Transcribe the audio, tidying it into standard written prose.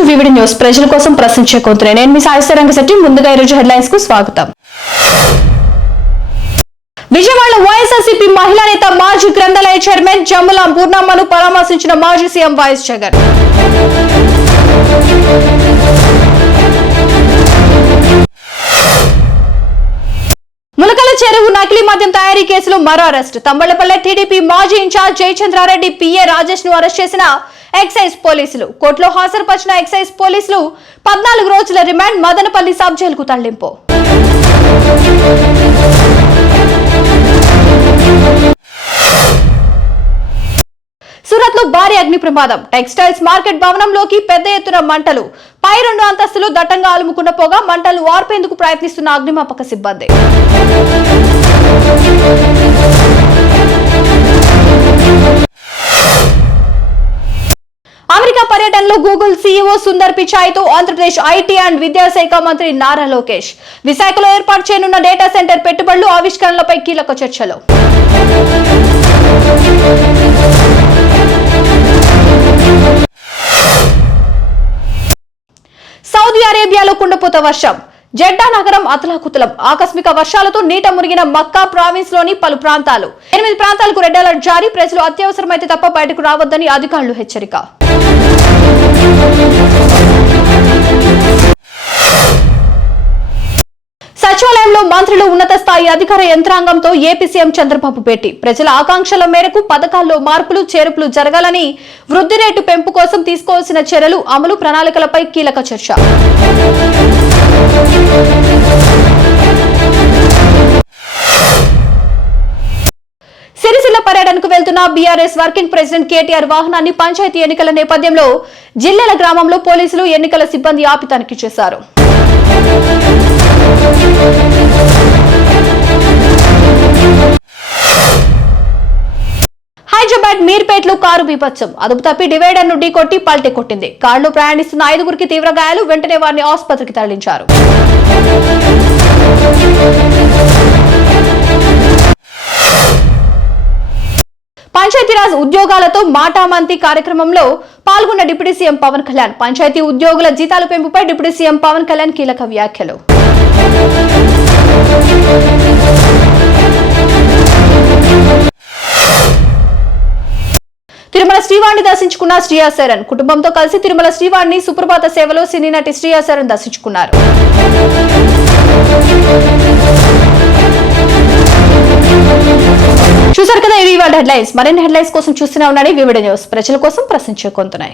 To VVD news. ప్రజల కోసం ప్రశ్నించే కొంతనే నేను మీ సాయి రంగశెట్టి. ముందుగా ఈ రోజు హెడ్లైన్స్ కు స్వాగతం. విజయవాడ వైఎస్ఆర్సీపీ మహిళా నేత మాజీ గ్రంథాలయ చైర్మన్ జమ్ములాం పూర్ణమ్మను పరామర్శించిన మాజీ సీఎం వైఎస్ జగన్. ములకల చెరువు నకిలీ మద్యం తయారీ కేసులో మరో అరెస్ట్. తంబళ్లపల్లె టీడీపీ మాజీ ఇన్ఛార్జ్ జయచంద్రారెడ్డి పిఏ రాజేష్ ను అరెస్ట్ చేసిన ఎక్సైజ్ పోలీసులు. కోర్టులో హాజరుపరిచిన ఎక్సైజ్ పోలీసులు 14 రోజుల రిమాండ్. మదనపల్లి సబ్ జైలుకు తరలింపు. సూరత్ లో భారీ అగ్ని ప్రమాదం. టెక్స్టైల్స్ మార్కెట్ భవనంలోకి పెద్ద ఎత్తున మంటలు. పై 2 అంతస్తులు దట్టంగా అలుముకున్న పోగా మంటలు ఆర్పేందుకు ప్రయత్నిస్తున్న అగ్నిమాపక సిబ్బంది. అమెరికా పర్యటనలో గూగుల్ సీఈఓ సుందర్ పిచాయ్తో ఆంధ్రప్రదేశ్ ఐటీ అండ్ విద్యాశాఖ మంత్రి నారా లోకేష్. విశాఖలో ఏర్పాటు చేయనున్న డేటా సెంటర్ పెట్టుబడులు ఆవిష్కరణలపై కీలక చర్చలు. సౌదీ అరేబియాలో కుండపోత వర్షం. జెడ్డా నగరం అతలాకుతలం. ఆకస్మిక వర్షాలతో నీట మునిగిన మక్కా ప్రావిన్స్ లోని పలు ప్రాంతాలు. 8 ప్రాంతాలకు రెడ్ అలర్ట్ జారీ. ప్రజలు అత్యవసరమైతే తప్ప బయటకు రావద్దని అధికారులు హెచ్చరిక. సచివాలయంలో మంత్రులు ఉన్నత స్థాయి అధికార యంత్రాంగంతో ఏపీ సీఎం చంద్రబాబు భేటీ. ప్రజల ఆకాంక్షల మేరకు పథకాల్లో మార్పులు చేర్పులు జరగాలని, వృద్ధి రేటు పెంపు కోసం తీసుకోవాల్సిన చర్యలు, అమలు ప్రణాళికలపై కీలక చర్చ. సిరిసిల్ల పర్యటనకు వెళ్తున్న బీఆర్ఎస్ వర్కింగ్ ప్రెసిడెంట్ కేటీఆర్ వాహనాన్ని పంచాయతీ ఎన్నికల నేపథ్యంలో జిల్లెల గ్రామంలో పోలీసులు ఎన్నికల సిబ్బంది ఆపి తనిఖీ చేశారు. హైదరాబాద్ మీర్పేట్లో కారు బీభత్సం. అదుపు తప్పి డివైడర్ ను ఢీకొట్టి పల్టీ కొట్టింది. కారులో ప్రయాణిస్తున్న 5గురికి తీవ్ర గాయాలు. వెంటనే వారిని ఆసుపత్రికి తరలించారు. పంచాయతీరాజ్ ఉద్యోగాలతో మాటామంతి కార్యక్రమంలో పాల్గొన్న డిప్యూటీ సీఎం పవన్ కళ్యాణ్. పంచాయతీ ఉద్యోగుల జీతాల పెంపుపై డిప్యూటీ సీఎం పవన్ కళ్యాణ్ కీలక వ్యాఖ్యలు. తిరుమల శ్రీవాణిని దర్శించుకున్న శ్రియా శరణ్. కుటుంబంతో కలిసి తిరుమల శ్రీవాణిని సుప్రభాత సేవలో సినీ నటి శ్రియా శరణ్ దర్శించుకున్నారు. చూసారు కదా, ఇవి ఇవాళ హెడ్లైన్స్. మరిన్ని హెడ్లైన్స్ కోసం చూస్తూనే ఉండండి వివిడి న్యూస్. ప్రజల కోసం ప్రశ్నించే కొంతున్నాయి.